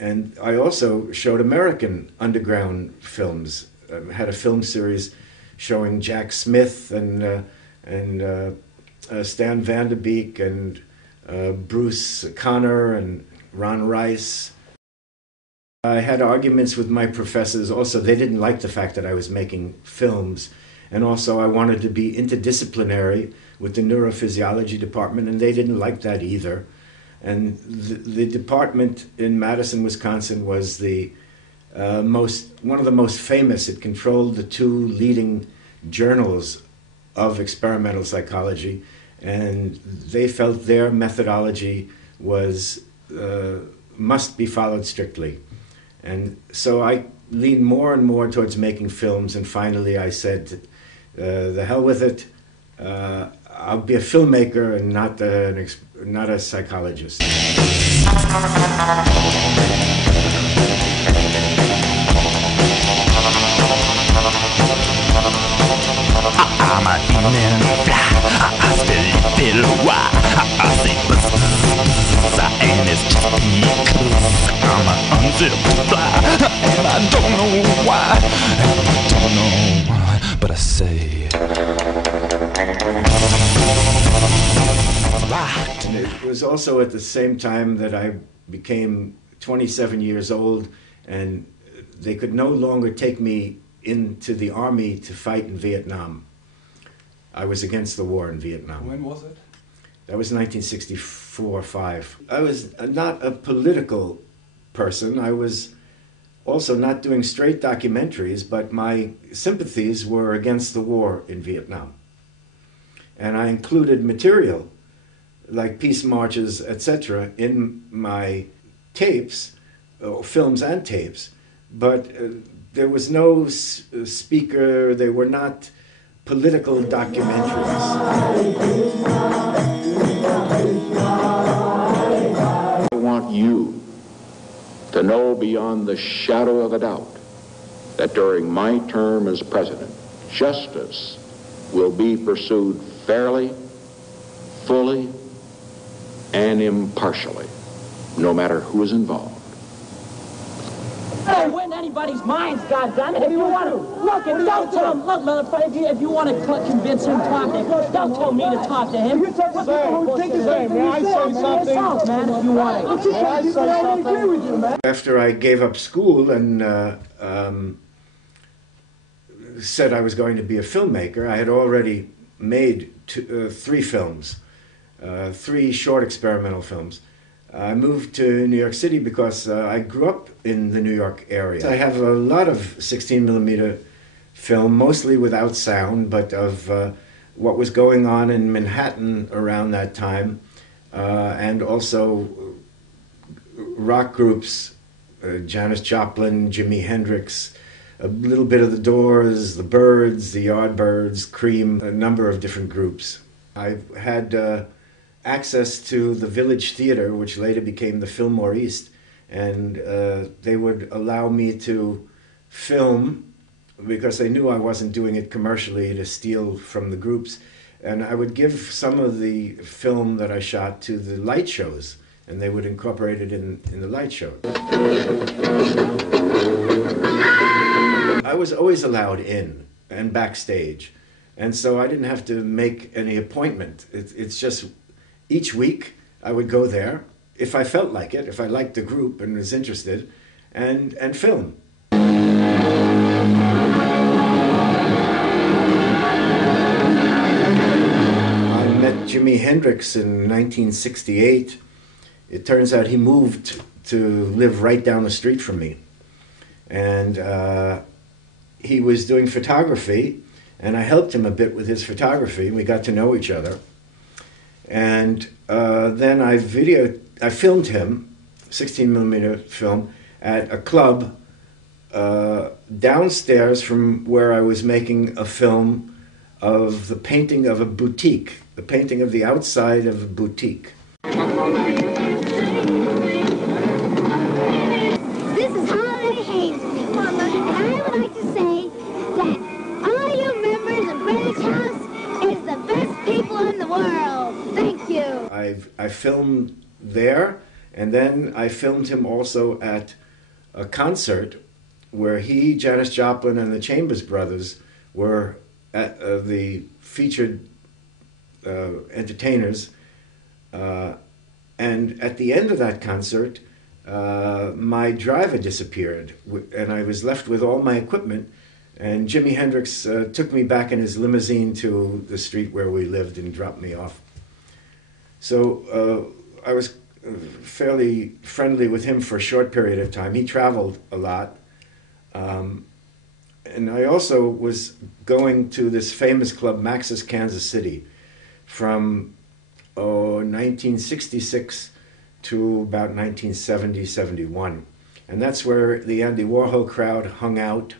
And I also showed American underground films. Had a film series showing Jack Smith and Stan Vanderbeek and Bruce Conner and Ron Rice. I had arguments with my professors also. They didn't like the fact that I was making films. And also I wanted to be interdisciplinary with the neurophysiology department, and they didn't like that either. And the department in Madison, Wisconsin was the one of the most famous. It controlled the two leading journals of experimental psychology, and they felt their methodology was must be followed strictly. And so I leaned more and more towards making films, and finally I said, the hell with it, I'll be a filmmaker and not a psychologist. I'm a human fly, I still little why, I say buzz, and it's just because I'm an unzipped fly, and I don't know why, but I say. And it was also at the same time that I became 27 years old, and they could no longer take me into the army to fight in Vietnam. I was against the war in Vietnam. When was it? That was 1964-5. I was not a political person. I was also not doing straight documentaries, but my sympathies were against the war in Vietnam. And I included material like peace marches, etc., in my tapes, films and tapes, but there was no speaker, they were not political documentaries. I want you to know beyond the shadow of a doubt that during my term as president, justice will be pursued fairly, fully, and impartially, no matter who is involved. Don't win anybody's minds, goddammit. If you want to look, and don't tell him. Look, motherfucker, if you want to convince him to talk to him, don't tell me to talk to him. You take the same. Take the same. May I say something? Yourself, man, if you want to. May I say something? I agree with you, man. After I gave up school and said I was going to be a filmmaker, I had already made three films, three short experimental films. I moved to New York City because I grew up in the New York area. I have a lot of 16mm film, mostly without sound, but of what was going on in Manhattan around that time, and also rock groups, Janis Joplin, Jimi Hendrix, a little bit of the Doors, the Byrds, the Yardbirds, Cream, a number of different groups. I've had access to the Village Theater, which later became the Fillmore East, and they would allow me to film because they knew I wasn't doing it commercially to steal from the groups, and I would give some of the film that I shot to the light shows, and they would incorporate it in the light show. I was always allowed in and backstage, and so I didn't have to make any appointment. It's just each week I would go there, if I felt like it, if I liked the group and was interested, and film. I met Jimi Hendrix in 1968. It turns out he moved to live right down the street from me. And he was doing photography, and I helped him a bit with his photography, and we got to know each other. And then I filmed him, 16mm film, at a club downstairs from where I was making a film of the painting of a boutique, the painting of the outside of a boutique. This is Holiday Hayes, and I would like to say that all you members of Greenwich House is the best people in the world. Thank you. I filmed there, And then I filmed him also at a concert where he, Janis Joplin, and the Chambers Brothers were at, the featured entertainers. And at the end of that concert, my driver disappeared, and I was left with all my equipment. And Jimi Hendrix took me back in his limousine to the street where we lived and dropped me off. So I was fairly friendly with him for a short period of time. He traveled a lot. And I also was going to this famous club, Max's Kansas City, from 1966 to about 1970, 71. And that's where the Andy Warhol crowd hung out.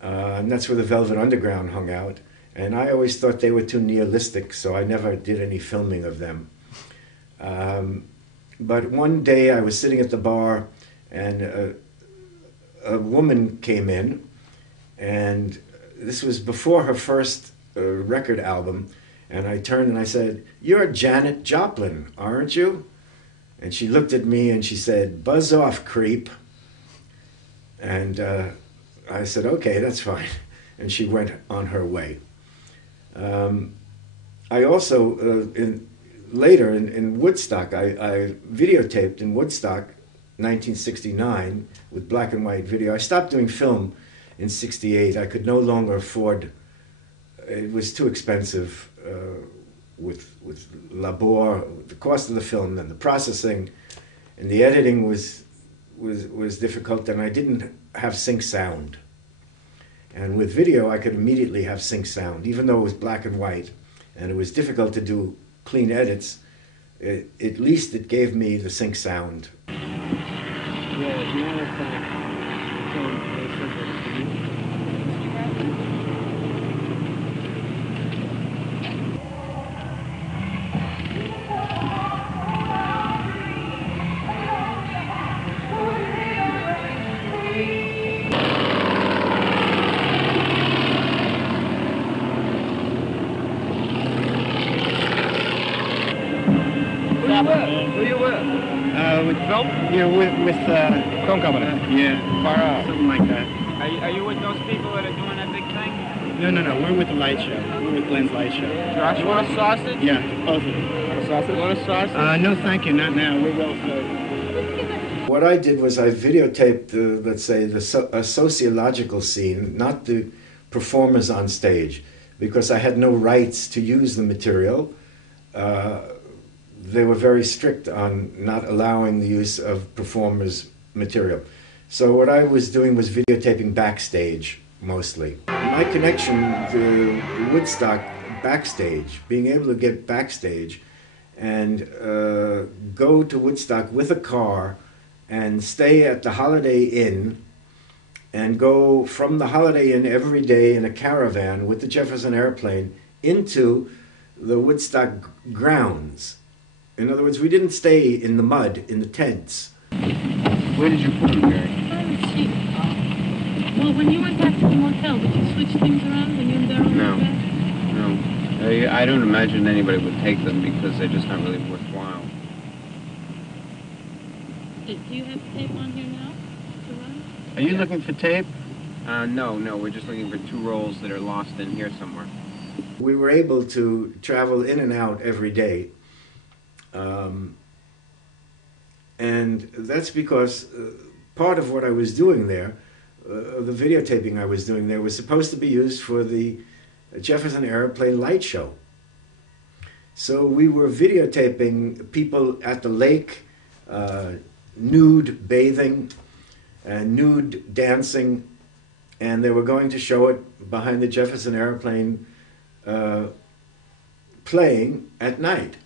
And that's where the Velvet Underground hung out. And I always thought they were too nihilistic, so I never did any filming of them. But one day I was sitting at the bar, and a woman came in, and this was before her first record album. And I turned and I said, "You're Janet Joplin, aren't you?" And she looked at me and she said, "Buzz off, creep." And I said, "Okay, that's fine." And she went on her way. I also, later in Woodstock, I videotaped in Woodstock 1969 with black and white video. I stopped doing film in 68. I could no longer afford, it was too expensive with labor, the cost of the film and the processing, and the editing was difficult, and I didn't have sync sound. And with video, I could immediately have sync sound, even though it was black and white, and it was difficult to do clean edits. At least it gave me the sync sound. Who you with? With film? Yeah, with film company. Yeah, far out. Something like that. Are you with those people that are doing that big thing? No, we're with the light show. We're with Glenn's light show. Josh, you want a sausage? Yeah, both of them. Want a sausage? Want a sausage? No, thank you, not now. We're well fed. What I did was I videotaped, let's say, a sociological scene, not the performers on stage, because I had no rights to use the material. They were very strict on not allowing the use of performers' material. So what I was doing was videotaping backstage, mostly. My connection to Woodstock backstage, being able to get backstage and go to Woodstock with a car and stay at the Holiday Inn and go from the Holiday Inn every day in a caravan with the Jefferson Airplane into the Woodstock grounds. In other words, we didn't stay in the mud, in the tents. Where did you put them, Gary? Well, when you went back to the motel, did you switch things around when you were there on No. the bed? No. I don't imagine anybody would take them because they're just not really worthwhile. Do you have tape on here now to run? Are you looking for tape? No, we're just looking for 2 rolls that are lost in here somewhere. We were able to travel in and out every day. And that's because part of what I was doing there, the videotaping I was doing there, was supposed to be used for the Jefferson Airplane light show. So we were videotaping people at the lake, nude bathing, nude dancing, and they were going to show it behind the Jefferson Airplane playing at night.